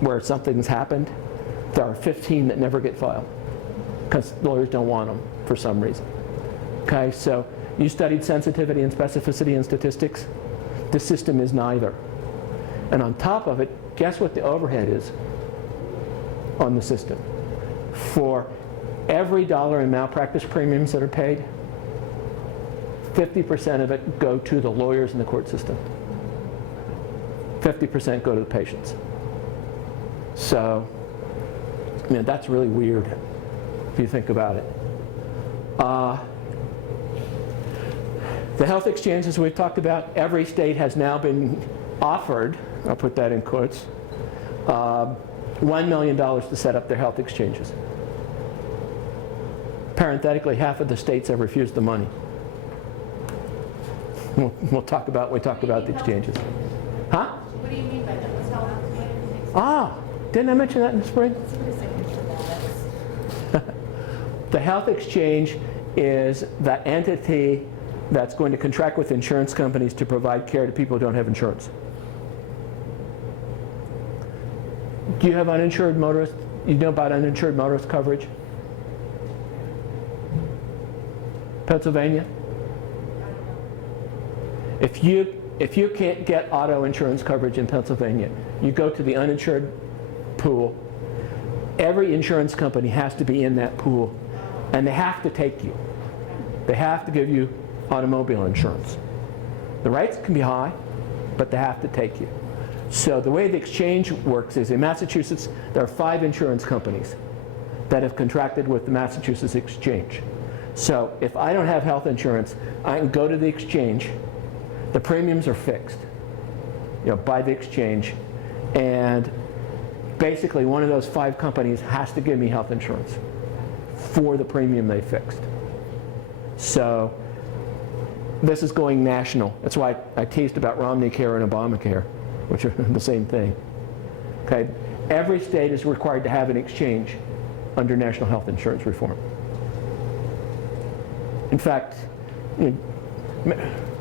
where something's happened, there are 15 that never get filed because lawyers don't want them for some reason. Okay, so you studied sensitivity and specificity in statistics. The system is neither. And on top of it, guess what the overhead is on the system? For every dollar in malpractice premiums that are paid, 50% of it go to the lawyers in the court system. 50% go to the patients. So, I mean, that's really weird if you think about it. The health exchanges we've talked about, every state has now been offered, I'll put that in quotes, $1 million to set up their health exchanges. Parenthetically, half of the states have refused the money. We'll talk about the exchanges. Huh? What do you mean by that? What's health? Didn't I mention that in the spring? The health exchange is the entity that's going to contract with insurance companies to provide care to people who don't have insurance. Do you have uninsured motorists? You know about uninsured motorist coverage? Pennsylvania? If you can't get auto insurance coverage in Pennsylvania, you go to the uninsured pool. Every insurance company has to be in that pool, and they have to take you. They have to give you automobile insurance. The rates can be high, but they have to take you. So the way the exchange works is in Massachusetts, there are 5 insurance companies that have contracted with the Massachusetts Exchange. So if I don't have health insurance, I can go to the exchange. The premiums are fixed, by the exchange, and basically one of those 5 companies has to give me health insurance for the premium they fixed. So this is going national. That's why I teased about Romney Care and Obamacare, which are the same thing. Okay, every state is required to have an exchange under national health insurance reform. In fact, a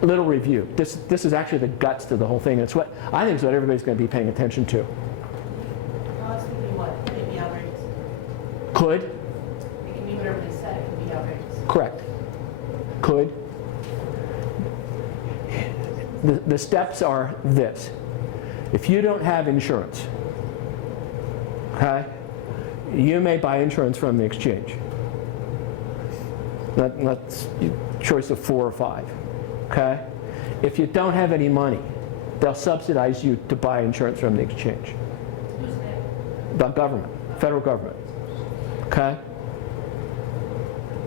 little review. This is actually the guts to the whole thing. It's what I think is what everybody's going to be paying attention to. What? Could it be outrageous? Could. It can be whatever they said. It can be outrageous. Correct. Could. The steps are this. If you don't have insurance, okay, you may buy insurance from the exchange. Let's choice of 4 or 5. Okay? If you don't have any money, they'll subsidize you to buy insurance from the exchange. Who's that? The government, federal government. Okay?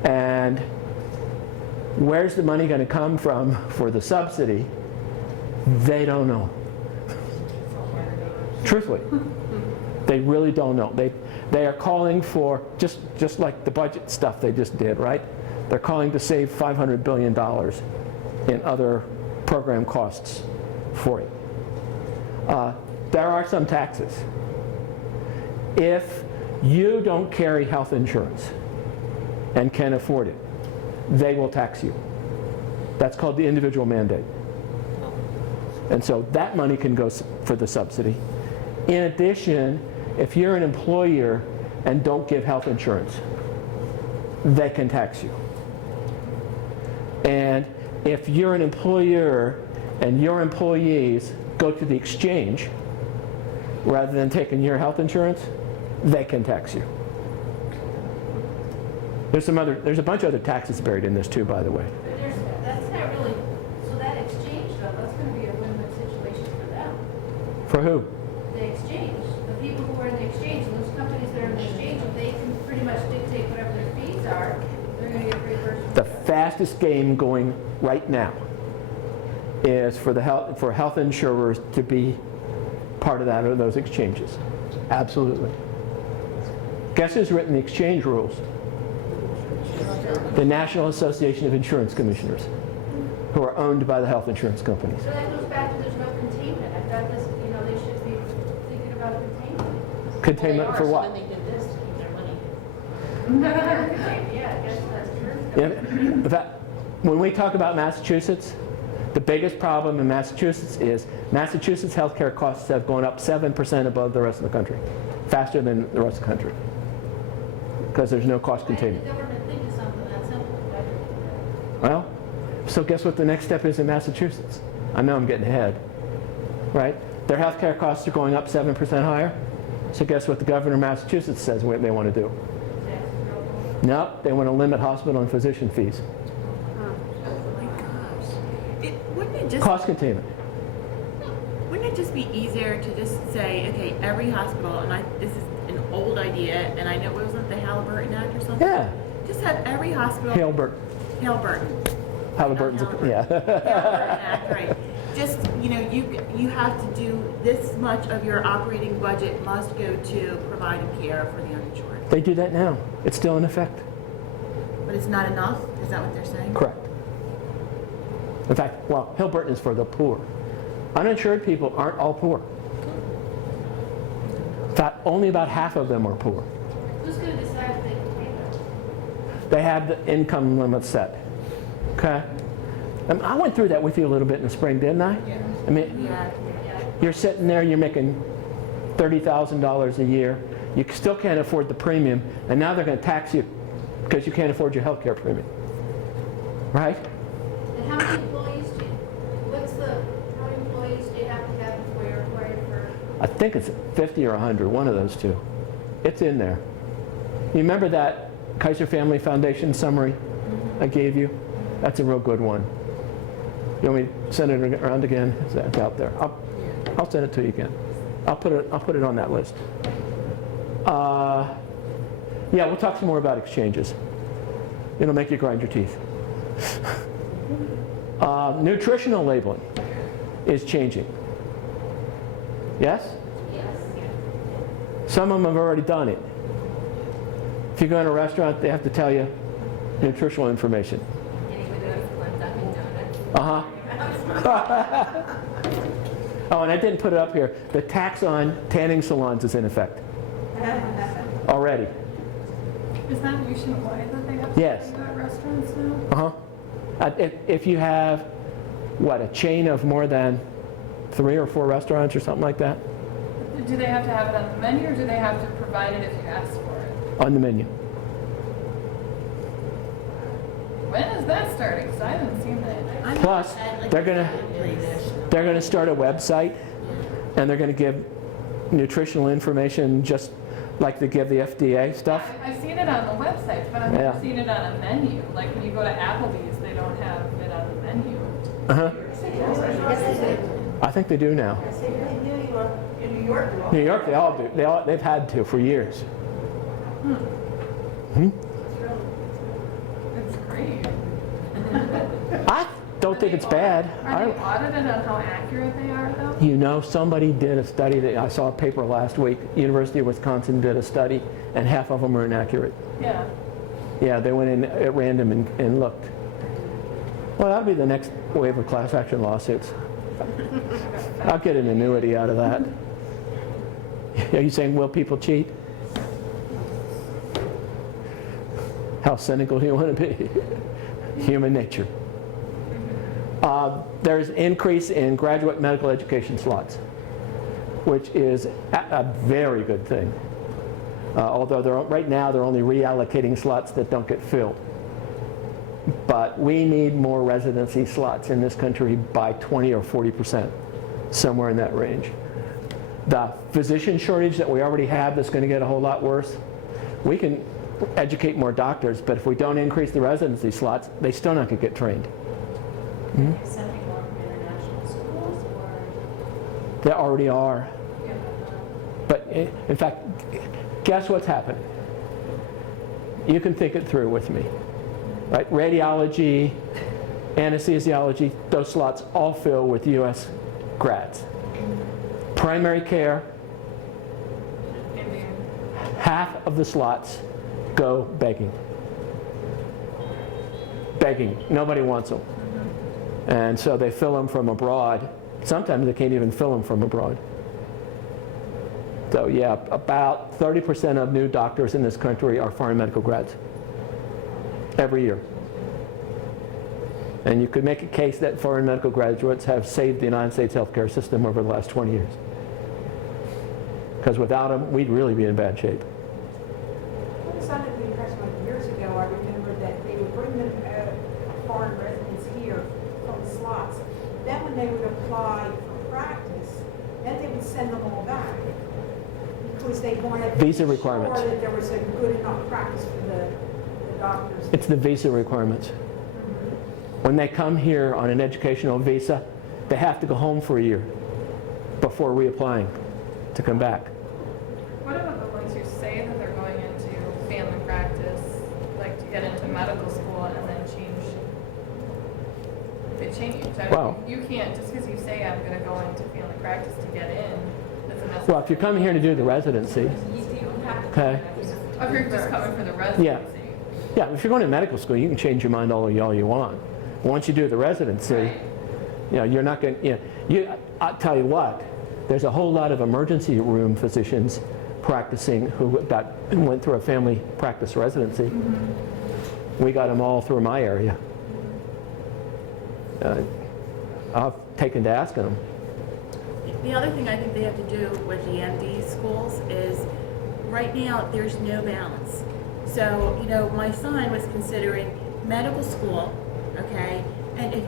And where's the money going to come from for the subsidy? They don't know. Truthfully, they really don't know. They are calling for, just like the budget stuff they just did, right? They're calling to save $500 billion in other program costs for it. There are some taxes. If you don't carry health insurance and can afford it, they will tax you. That's called the individual mandate. And so that money can go for the subsidy. In addition, if you're an employer and don't give health insurance, they can tax you. And if you're an employer and your employees go to the exchange rather than taking your health insurance, they can tax you. There's a bunch of other taxes buried in this too, by the way. But that's not really, so that exchange though, that's going to be a win-win situation for them. For who? The exchange, the people who are in the exchange, and those companies that are in the exchange, if they can pretty much dictate whatever their fees are, they're going to get reimbursed. The fastest game going right now is for health insurers to be part of that or those exchanges. Absolutely. Guess who's written the exchange rules? The National Association of Insurance Commissioners, who are owned by the health insurance companies. So that goes back to there's no containment. I thought this, they should be thinking about containment. Containment for what? So then they did this to keep their money. Yeah, I guess that's true. Yeah, when we talk about Massachusetts, The biggest problem in Massachusetts is Massachusetts healthcare costs have gone up 7% above the rest of the country, faster than the rest of the country, because there's no cost Why did containment. the government think of something that simple? Well, so guess what the next step is in Massachusetts? I know I'm getting ahead, right? Their healthcare costs are going up 7% higher. So guess what the governor of Massachusetts says what they want to do? No, they want to limit hospital and physician fees. Wouldn't it just Cost containment. wouldn't it just be easier to just say, okay, every hospital, and this is an old idea, and I know it wasn't the Halliburton Act or something. Yeah. Just have every hospital. Halbert. Halliburton. Halliburton's, yeah. Halliburton Act, right. Just, you have to do this much of your operating budget must go to providing care for the uninsured. They do that now. It's still in effect. But it's not enough? Is that what they're saying? Correct. In fact, well, Halliburton is for the poor. Uninsured people aren't all poor. In fact, only about half of them are poor. Who's going to decide if they can pay that? They have the income limit set. Okay? I went through that with you a little bit in the spring, didn't I? Yeah. I mean, Yeah. you're sitting there, you're making $30,000 a year. You still can't afford the premium, and now they're going to tax you because you can't afford your health care premium. Right? And how many employees how many employees do you have to have before you're required for? I think it's 50 or 100, one of those two. It's in there. You remember that Kaiser Family Foundation summary I gave you? That's a real good one. You want me to send it around again? It's out there. I'll send it to you again. I'll put it on that list. Yeah, we'll talk some more about exchanges. It'll make you grind your teeth. Nutritional labeling is changing. Yes? Yes. Some of them have already done it. If you go in a restaurant, they have to tell you nutritional information. Uh-huh. Oh, and I didn't put it up here. The tax on tanning salons is in effect already. Is that nationwide that they have to Yes. do that at restaurants now? Uh-huh. If you have, a chain of more than 3 or 4 restaurants or something like that, Do they have to have it on the menu, or do they have to provide it if you ask for it? on the menu. When is that starting? Because I haven't seen that. Plus, they're gonna start a website, and they're gonna give nutritional information just like they give the FDA stuff. I've seen it on the website, but I've Yeah. never seen it on a menu. Like when you go to Applebee's, they don't have it on the menu. Uh-huh. I think they do now. In New York, New York, they all do. They've had to for years. It's great. I don't think it's bad. Are they audited on how accurate they are, though? You know, somebody did a study that I saw a paper last week. University of Wisconsin did a study, and half of them were inaccurate. Yeah. Yeah, they went in at random and looked. Well, that'll be the next wave of class action lawsuits. I'll get an annuity out of that. Are you saying, will people cheat? How cynical do you want to be? Human nature. There's increase in graduate medical education slots, which is a very good thing. Although right now they're only reallocating slots that don't get filled. But we need more residency slots in this country by 20 or 40%, somewhere in that range. The physician shortage that we already have that's going to get a whole lot worse, we can educate more doctors, but if we don't increase the residency slots, they still not going to get trained. Accepting more from international schools or? They already are. But in fact, guess what's happening? You can think it through with me. Right? Radiology, anesthesiology, those slots all fill with U.S. grads. Primary care, half of the slots go begging. Begging. Nobody wants them. And so they fill them from abroad. Sometimes they can't even fill them from abroad. So yeah, about 30% of new doctors in this country are foreign medical grads every year. And you could make a case that foreign medical graduates have saved the United States healthcare system over the last 20 years. Because without them, we'd really be in bad shape. I was under the impression like years ago, I remember that they would bring them foreign residents here from slots. Then when they would apply for practice, then they would send them all back. Because they wanted to Visa be requirements. sure that there was a good enough practice for the doctors. It's the visa requirements. When they come here on an educational visa, they have to go home for a year before reapplying to come back. What about the ones who say that they're going into family practice, like to get into medical school and then change? They change. I mean, Wow. you can't, just because you say I'm going to go into family practice to get in, doesn't necessarily. Well, if you're coming here to do the residency, okay? Oh, if you're just coming for the residency. Yeah, if you're going to medical school, you can change your mind all you want. Once you do the residency, Right. you know, you're not going to, I'll tell you what, there's a whole lot of emergency room physicians practicing who went through a family practice residency. Mm-hmm. We got them all through my area. I've taken to asking them. The other thing I think they have to do with the MD schools is, right now, there's no balance. So, you know, my son was considering medical school, okay? And if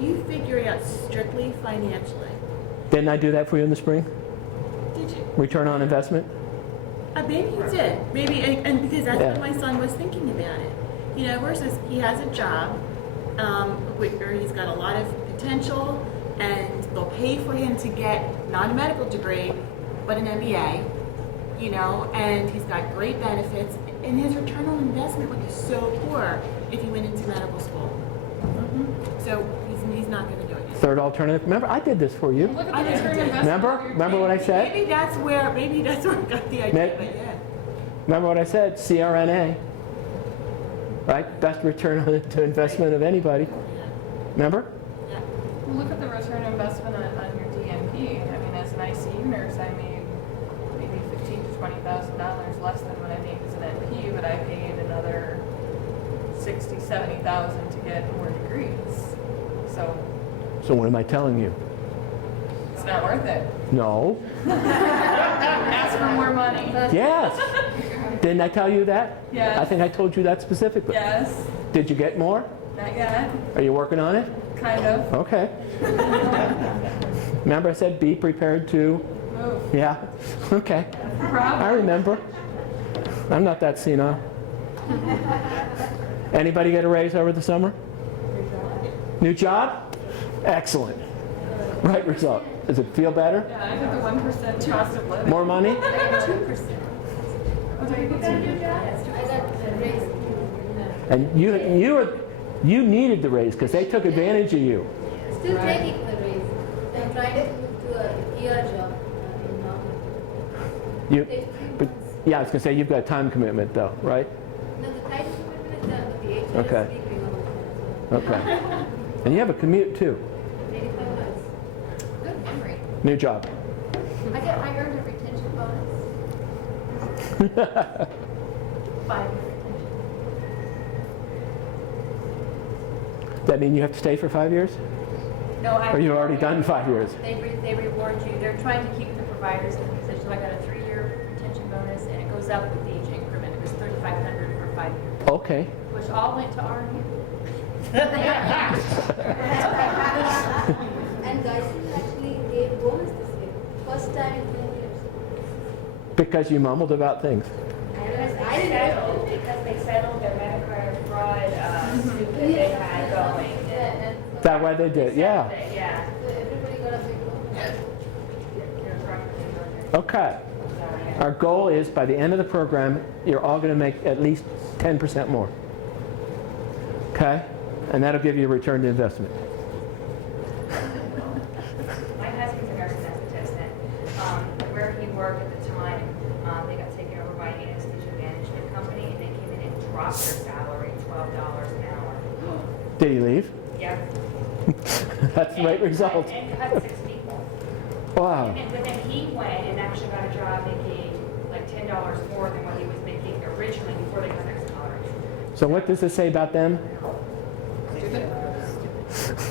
you figure it out strictly financially, Didn't I do that for you in the spring? did you? Return on investment? Maybe you did. Maybe, and because that's Yeah. what my son was thinking about it. You know, versus he has a job where he's got a lot of potential, and they'll pay for him to get not a medical degree, but an MBA. You know, and he's got great benefits, and his return on investment would be so poor if he went into medical school. So he's not going to do it. Third alternative. Remember, I did this for you. Look at I the never return did. investment. Remember? of your Remember what I said? Maybe that's where I got the idea. May- But yeah. Remember what I said? CRNA. Right? Best return to investment of anybody. Remember? Yeah. Well, look at the return on investment on your DNP. I mean, as an ICU nurse, I made maybe $15,000 to $20,000 less than what I made as an NP, but I paid another $60,000, $70,000 to get more degrees. So So what am I telling you? it's not worth it. No. Ask for more money. Yes. Didn't I tell you that? Yes. I think I told you that specifically. Yes, Did you get more? not yet. Are you working on it? Kind of. Okay. Remember I said be prepared to? Move. Yeah. Okay. I Probably. remember. I'm not that senile. Anybody get a raise over the summer? New job? Excellent. Right result. Does it feel better? Yeah, I got the 1% cost of living. More money? 2%. Oh, do you get some? I got the raise. And you needed the raise because they took advantage of you. Still Right. taking the raise. I'm trying to move to a ER job in Norfolk. You, Takes 3 but months. yeah, I was gonna say you've got a time commitment though, right? No, the title commitment is done, but the HSIC Okay. sleeping on the Okay. And you have a commute too. 85 months. Good memory. New job. I earned a retention bonus. 5 year retention. That mean you have to stay for 5 years? No, Or you already done 5 years? They reward you. They're trying to keep the providers in the position. I got a 3-year retention bonus, and it goes up with each increment. It was $3,500 for 5 years, Okay. which all went to R&U. And guys actually gave bonus this year, first time in 10 years. Because you mumbled about things. I didn't Because they settled their Medicare fraud suit that they had going. And That way they did, yeah. Yeah. So everybody got a big bonus. Okay. Our goal is by the end of the program, you're all going to make at least 10% more. Okay? And that'll give you a return to investment. My husband's a nurse anesthetist, and where he worked at the time, they got taken over by an anesthesia management company, and they came in and dropped their salary $12 an hour. Did he leave? Yeah. That's the right result. And cut 6 people. Wow. But then he went and actually got a job making like $10 more than what he was making originally before they cut their salary. So what does this say about them?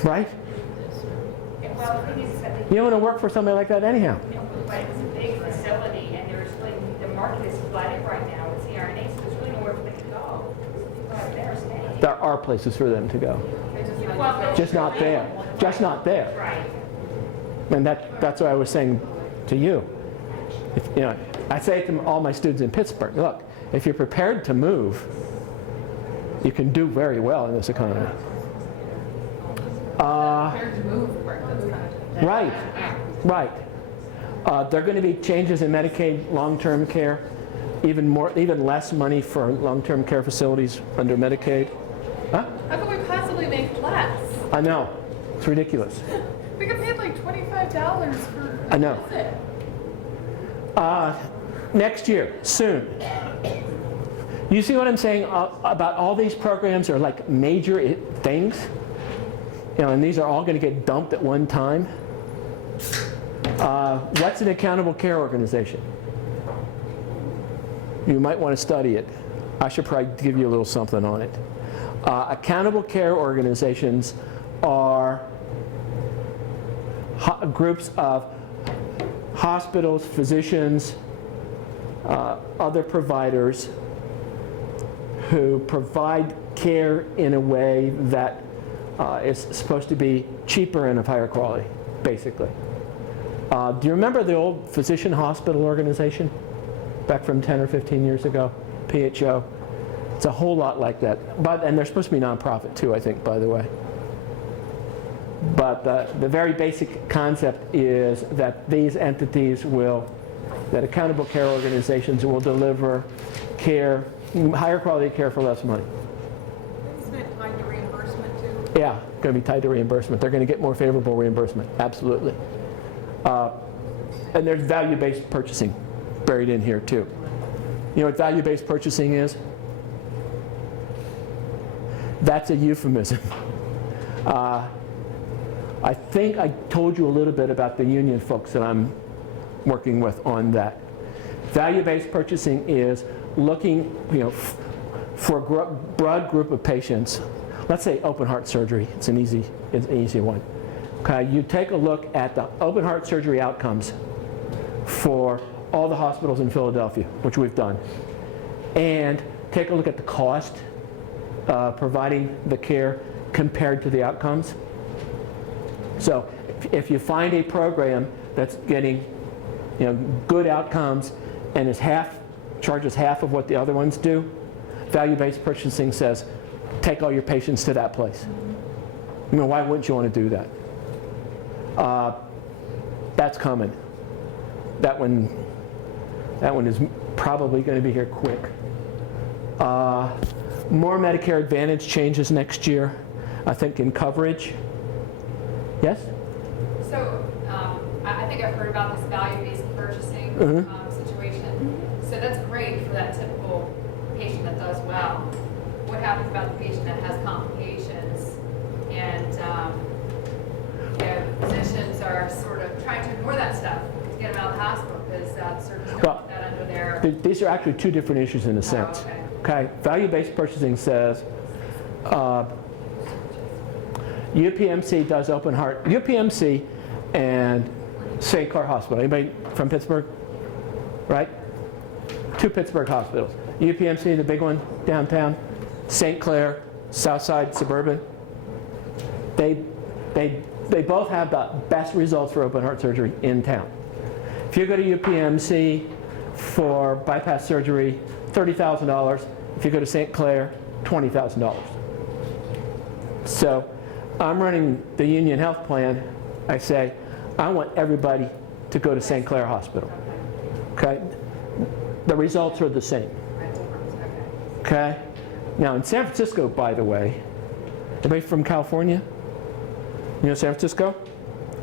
right? Well, the thing is that You don't want to work for somebody like that anyhow. but it's a big facility, and there's really, the market is flooded right now with CRNAs, so there's really nowhere for them to go. People out there are staying. There are places for them to go, Well, just not there. Just not there. Right. And that's what I was saying to you. If, you know, I say to all my students in Pittsburgh, look, if you're prepared to move, you can do very well in this economy. Prepared to move work, that's kind of. Right, right. There are going to be changes in Medicaid long-term care, even less money for long-term care facilities under Medicaid. Huh? How can we possibly make less? I know, it's ridiculous. We get paid like $25 for I know. a visit. Next year, soon. You see what I'm saying about all these programs are like major things? You know, and these are all going to get dumped at one time. What's an accountable care organization? You might want to study it. I should probably give you a little something on it. Accountable care organizations are groups of hospitals, physicians, other providers who provide care in a way that is supposed to be cheaper and of higher quality, basically. Do you remember the old physician hospital organization back from 10 or 15 years ago, PHO? It's a whole lot like that. And they're supposed to be nonprofit too, I think, by the way. But the very basic concept is that these entities that accountable care organizations will deliver care, higher quality care for less money. Isn't it tied to reimbursement too? Yeah, going to be tied to reimbursement. They're going to get more favorable reimbursement, absolutely. And there's value-based purchasing buried in here too. You know what value-based purchasing is? That's a euphemism. I think I told you a little bit about the union folks that I'm working with on that. Value-based purchasing is looking, for a broad group of patients. Let's say open heart surgery. It's an easy one. Okay, you take a look at the open heart surgery outcomes for all the hospitals in Philadelphia, which we've done, and take a look at the cost providing the care compared to the outcomes. So if you find a program that's getting good outcomes and charges half of what the other ones do, value-based purchasing says, take all your patients to that place. Why wouldn't you want to do that? That's coming. That one is probably going to be here quick. More Medicare Advantage changes next year, I think, in coverage. Yes? So I think I've heard about this value-based purchasing situation. So that's great for that typical patient that does well. What happens about the patient that has complications and physicians are sort of trying to ignore that stuff to get them out of the hospital because surgeons don't put that under their... These are actually two different issues in a sense. Okay, value-based purchasing says UPMC does open heart. UPMC and St. Clair Hospital. Anybody from Pittsburgh? Right? Two Pittsburgh hospitals. UPMC, the big one downtown. St. Clair, Southside, suburban. They both have the best results for open heart surgery in town. If you go to UPMC for bypass surgery, $30,000. If you go to St. Clair, $20,000. So I'm running the union health plan. I say, I want everybody to go to St. Clair Hospital. Okay? The results are the same. Okay? Now in San Francisco, by the way, anybody from California? You know San Francisco?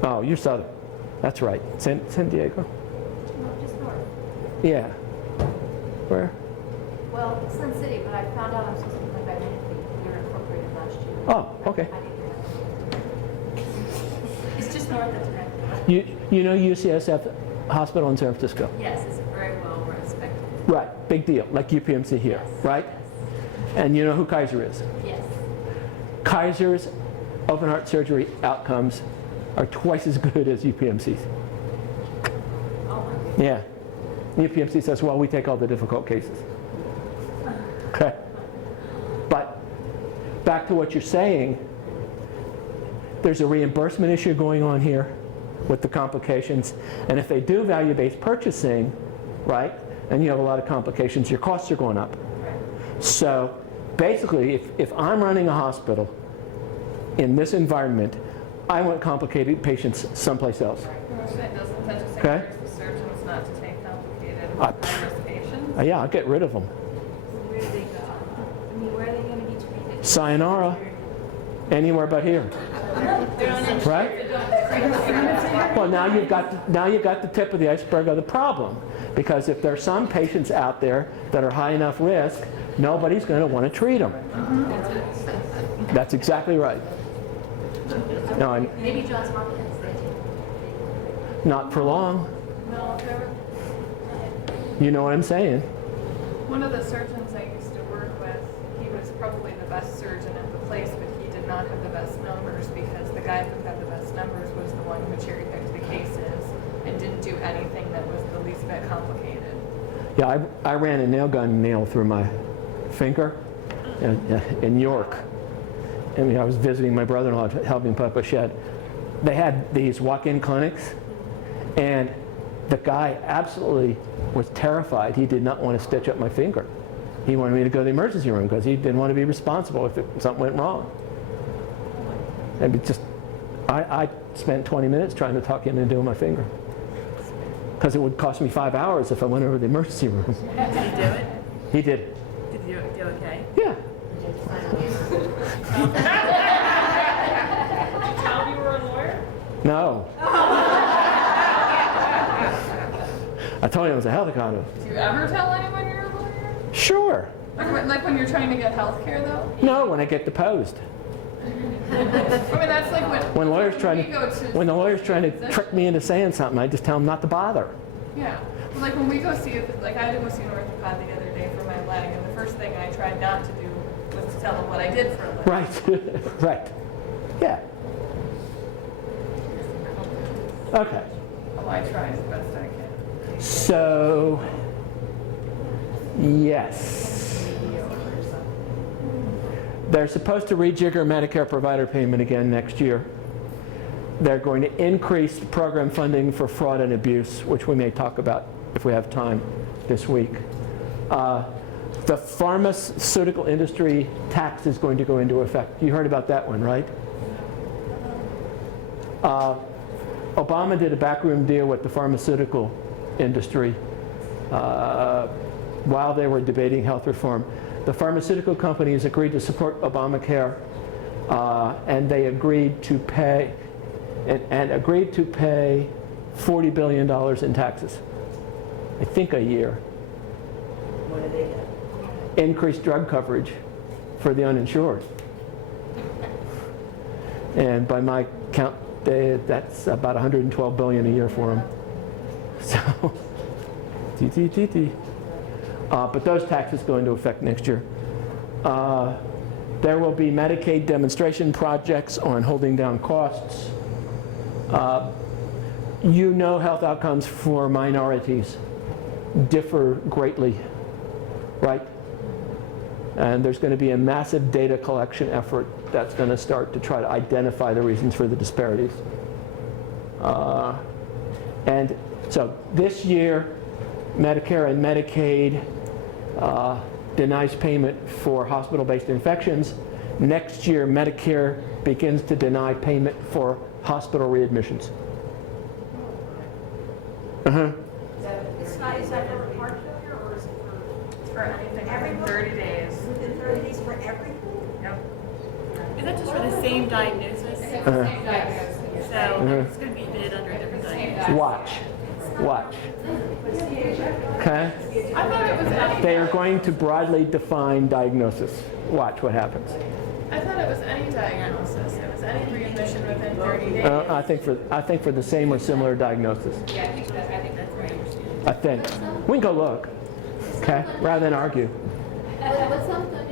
Oh, you're Southern. That's right. San Diego? Just north. Yeah. Where? Well, Sun City, but I found out I'm supposed to be going by Winnipeg. We were incorporated last year. Oh, okay. I didn't know. It's just north of Toronto. You know UCSF Hospital in San Francisco? Yes, it's very well respected. Right, big deal, like UPMC here, Yes. right? And you know who Kaiser is? Yes. Kaiser's open heart surgery outcomes are twice as good as UPMC's. Yeah. UPMC says, well, we take all the difficult cases. Okay. But back to what you're saying, there's a reimbursement issue going on here with the complications. And if they do value-based purchasing, right, and you have a lot of complications, your costs are going up. So basically, if I'm running a hospital in this environment, I want complicated patients someplace else. It doesn't touch the Okay. the surgeons not to take complicated Uh, high-risk patients. Yeah, I'll get rid of them. Where do they go? I mean, where are they gonna be treated? Sayonara. Anywhere but here. Right? Well, now you've got the tip of the iceberg of the problem. Because if there are some patients out there that are high enough risk, nobody's going to want to treat them. That's exactly right. No, Maybe Johns Hopkins, not for long. No, there were You know what I'm saying? one of the surgeons I used to work with, he was probably the best surgeon at the place, but he did not have the best numbers because the guy who had the best numbers was the one who cherry-picked the cases and didn't do anything that was the least bit complicated. Yeah, I ran a nail gun nail through my finger in York. I mean, I was visiting my brother-in-law helping put up a shed. They had these walk-in clinics, and the guy absolutely was terrified. He did not want to stitch up my finger. He wanted me to go to the emergency room because he didn't want to be responsible if something went wrong. And it just, I spent 20 minutes trying to talk him into doing my finger. Because it would cost me 5 hours if I went over to the emergency room. Did he do it? He did. Did you do okay? Yeah. Did you tell him you were a lawyer? No. I told him it was a helicopter. Do you ever tell anyone you're a lawyer? Sure. Like when you're trying to get health care, though? No, when I get deposed. I mean, that's like When lawyers try we go when the lawyer's trying to trick me into saying something, I just tell them not to bother. Yeah. Well, like when we go see, like I had to go see an orthopod the other day for my leg, and the first thing I tried not to do was to tell them what I did for a living. Right. Right. Yeah. Okay. Well, I try as best I can. So, yes. They're supposed to rejigger Medicare provider payment again next year. They're going to increase program funding for fraud and abuse, which we may talk about if we have time this week. The pharmaceutical industry tax is going to go into effect. You heard about that one, right? Obama did a backroom deal with the pharmaceutical industry while they were debating health reform. The pharmaceutical companies agreed to support Obamacare, and they agreed to pay $40 billion in taxes. I think a year. What do they get? Increased drug coverage for the uninsured. And by my count, that's about $112 billion a year for them. So, but those taxes go into effect next year. There will be Medicaid demonstration projects on holding down costs. You know, health outcomes for minorities differ greatly, right? And there's going to be a massive data collection effort that's going to start to try to identify the reasons for the disparities. And so this year, Medicare and Medicaid denies payment for hospital-based infections. Next year, Medicare begins to deny payment for hospital readmissions. Is that for heart failure or is it for? For anything within 30 days. Within 30 days for everything? Yep. Is that just for the same diagnosis? It's the same diagnosis. So it's going to be bid under a different diagnosis. Watch. Okay? I thought it was any. They are going to broadly define diagnosis. Watch what happens. I thought it was any diagnosis. It was any readmission within 30 days. I think for the same or similar diagnosis. Yeah, I think that's right. I think. We can go look. Okay? Rather than argue. What's something